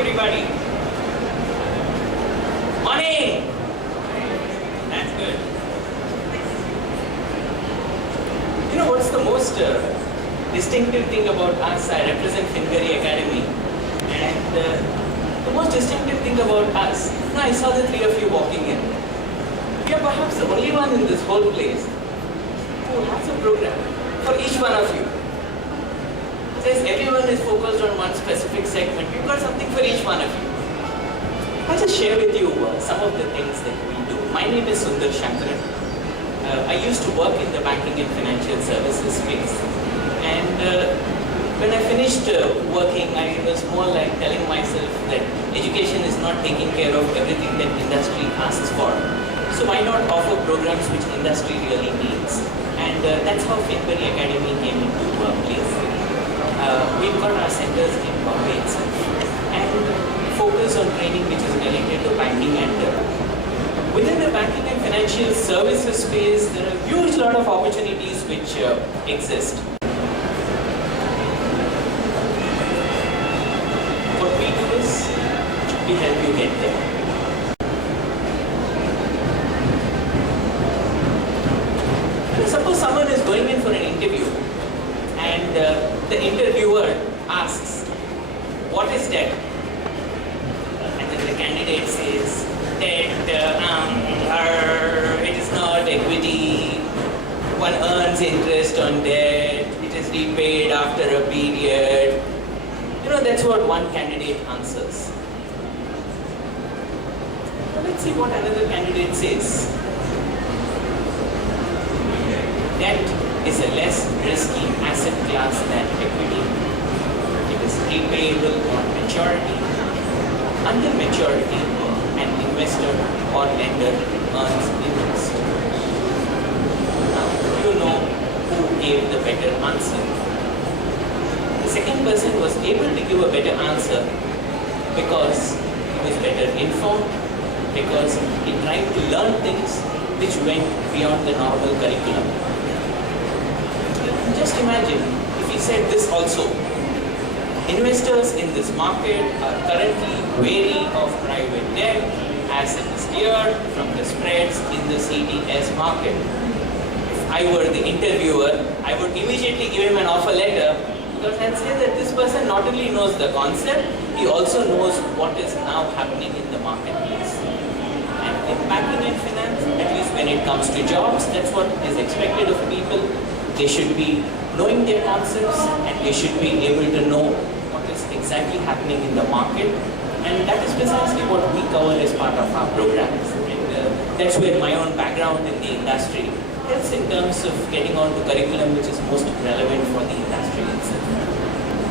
everybody. Morning. That's good. You know what's the most distinctive thing about us? I represent Finbury Academy, and the most distinctive thing about us, I saw the three of you walking in. We are perhaps the only one in this whole place who has a program for each one of you. Since everyone is focused on one specific segment, we've got something for each one of you. I'll just share with you some of the things that we do. My name is Sundar Sankaran. I used to work in the banking and financial services space. And when I finished working, I was more like telling myself that education is not taking care of everything that industry asks for. So why not offer programs which industry really needs? And that's how Finbury Academy came into place. We've got our centers in Bombay itself and focus on training which is related to banking and within the banking and financial services space, there are a huge lot of opportunities which exist. What we do is we help you get there. Suppose someone is going in for an interview and the interviewer asks, what is debt? And then the candidate says, debt, it is not equity, one earns interest on debt, it is repaid after a period. You know, that's what one candidate answers. Now let's see what another candidate says. Debt is a less risky asset class than equity. It is repayable on maturity. Until maturity, an investor or lender earns interest. Now, you know who gave the better answer. The second person was able to give a better answer because he was better informed, because he tried to learn things which went beyond the normal curriculum. Just imagine if he said this also. Investors in this market are currently wary of private debt as it is cleared from the spreads in the CDS market. If I were the interviewer, I would immediately give him an offer letter because I'd say that this person not only knows the concept, he also knows what is now happening in the marketplace. And in banking and finance, at least when it comes to jobs, that's what is expected of people. They should be knowing their concepts and they should be able to know what is exactly happening in the market, and that is precisely what we cover as part of our programs. And that's where my own background in the industry helps in terms of getting on to curriculum which is most relevant for the industry itself.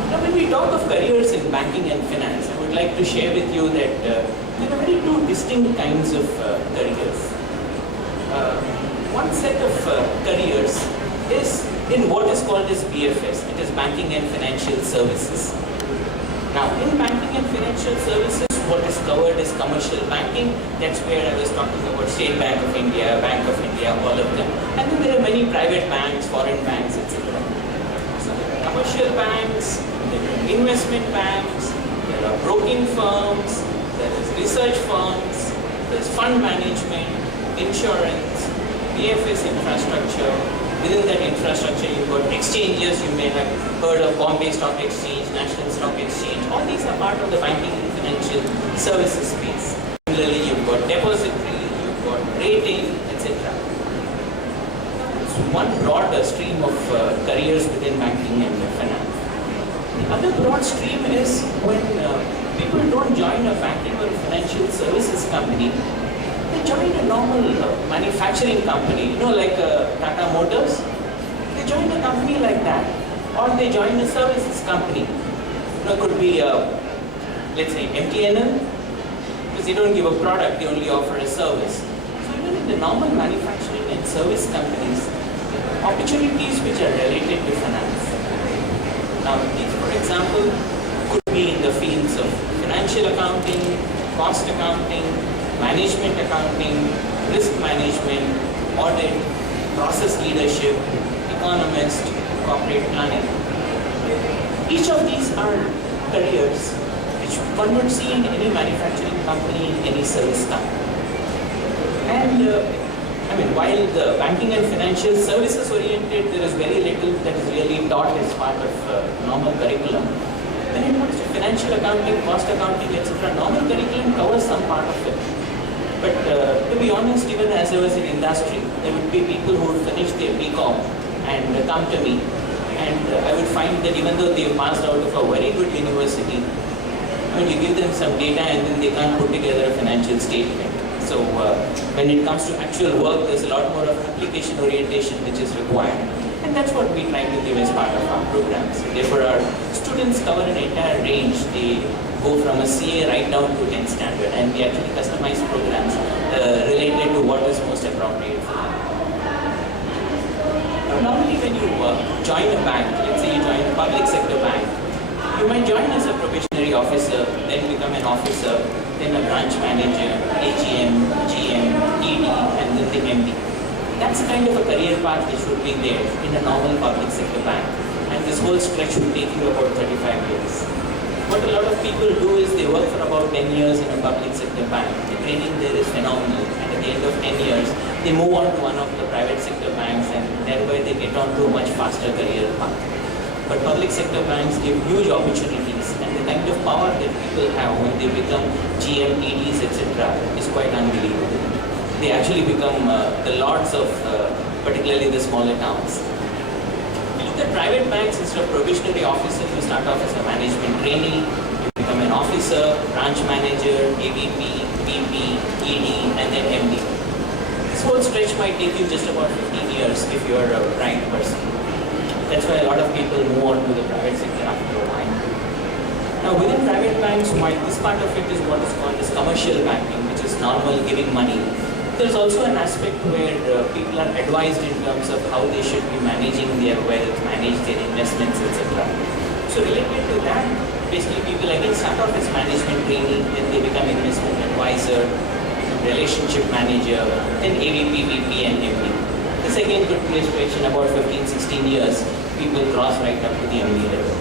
Now when we talk of careers in banking and finance, I would like to share with you that there are very two distinct kinds of careers. One set of careers is in what is called as BFS, it is Banking and Financial Services. Now, in Banking and Financial Services, what is covered is commercial banking. That's where I was talking about State Bank of India, Bank of India, all of them. And then there are many private banks, foreign banks, etc. So there are commercial banks, there are investment banks, there are broking firms, there is research firms, there's fund management, insurance, BFS infrastructure. Within that infrastructure, you've got exchanges. You may have heard of Bombay Stock Exchange, National Stock Exchange. All these are part of the banking and financial services space. Similarly, you've got depository, you've got rating, etc. It's one broad stream of careers within banking and finance. The other broad stream is when people don't join a banking or financial services company. They join a normal manufacturing company, like Tata Motors. They join a company like that, or they join a services company. It could be, let's say, MTNL, because they don't give a product, they only offer a service. So even in the normal manufacturing and service companies, there are opportunities which are related to finance. Now, these, for example, could be in the fields of financial accounting, cost accounting, management accounting, risk management, audit, process leadership, economist, corporate planning. Each of these are careers which one would see in any manufacturing company, in any service company. And while the banking and financial services oriented, there is very little that is really taught as part of normal curriculum. When it comes to financial accounting, cost accounting, etc., normal curriculum covers some part of it. But to be honest, even as I was in industry, there would be people who would finish their BCom and come to me, and I would find that even though they passed out of a very good university, you give them some data and then they can't put together a financial statement. So when it comes to actual work, there's a lot more of application orientation which is required. And that's what we try to give as part of our programs. Therefore, our students cover an entire range. They go from a CA right down to 10 standard, and we actually customize programs related to what is most appropriate for them. Normally when you join a bank, let's say you join a public sector bank, you might join as a probationary officer, then become an officer, then a branch manager, AGM, GM, ED, and then the MD. That's kind of a career path which would be there in a normal public sector bank. And this whole stretch would take you about 35 years. What a lot of people do is they work for about 10 years in a public sector bank. The training there is phenomenal, and at the end of 10 years, they move on to one of the private sector banks, and thereby they get on to a much faster career path. But public sector banks give huge opportunities, and the kind of power that people have when they become GM, EDs, etc. is quite unbelievable. They actually become the lords of particularly the smaller towns. If you look at private banks, instead of probationary officer, you start off as a management trainee, you become an officer, branch manager, AVP, VP, ED, and then MD. This whole stretch might take you just about 15 years if you are a bright person. That's why a lot of people move on to the private sector after a while. Now within private banks, while this part of it is what is called as commercial banking, which is normal giving money, there's also an aspect where people are advised in terms of how they should be managing their wealth, manage their investments, etc. So related to that, basically people again start off as management trainee, then they become investment advisor, relationship manager, then AVP, VP, and MD. This again could be a stretch in about 15-16 years. People cross right up to the MD level.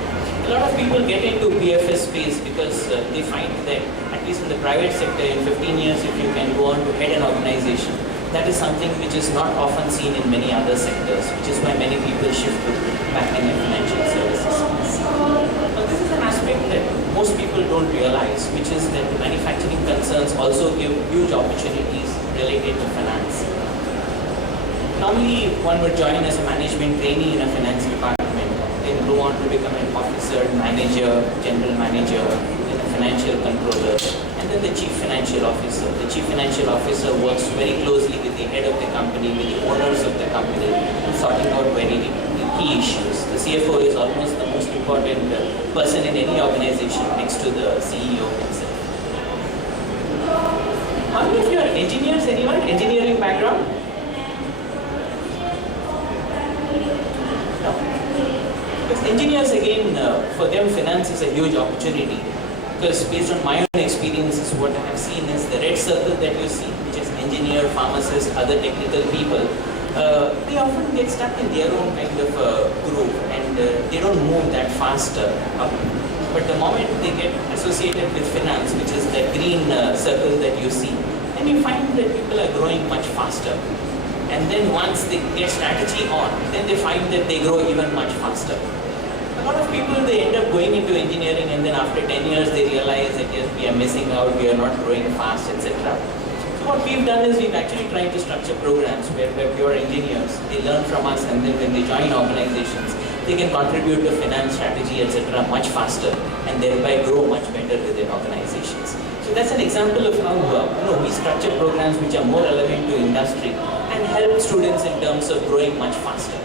A lot of people get into BFS space because they find that at least in the private sector, in 15 years, if you can go on to head an organization, that is something which is not often seen in many other sectors, which is why many people shift to banking and financial services space. But this is an aspect that most people don't realize, which is that the manufacturing concerns also give huge opportunities related to finance. Normally, one would join as a management trainee in a finance department, then go on to become an officer, manager, general manager, then a financial controller, and then the chief financial officer. The chief financial officer works very closely with the head of the company, with the owners of the company, and sorting out very key issues. The CFO is almost the most important person in any organization next to the CEO himself. How many of you are engineers? Anyone? Engineering background? Engineers, again, for them finance is a huge opportunity, because based on my own experiences, what I have seen is the red circle that you see, which is engineer, pharmacist, other technical people, they often get stuck in their own kind of groove, and they don't move that fast up. But the moment they get associated with finance, which is that green circle that you see, then you find that people are growing much faster. And then once they get strategy on, then they find that they grow even much faster. A lot of people, they end up going into engineering, and then after 10 years they realize that yes, we are missing out, we are not growing fast, etc. So what we've done is we've actually tried to structure programs where pure engineers, they learn from us, and then when they join organizations, they can contribute to finance strategy, etc. much faster, and thereby grow much better within organizations. So that's an example of how we structure programs which are more relevant to industry and help students in terms of growing much faster.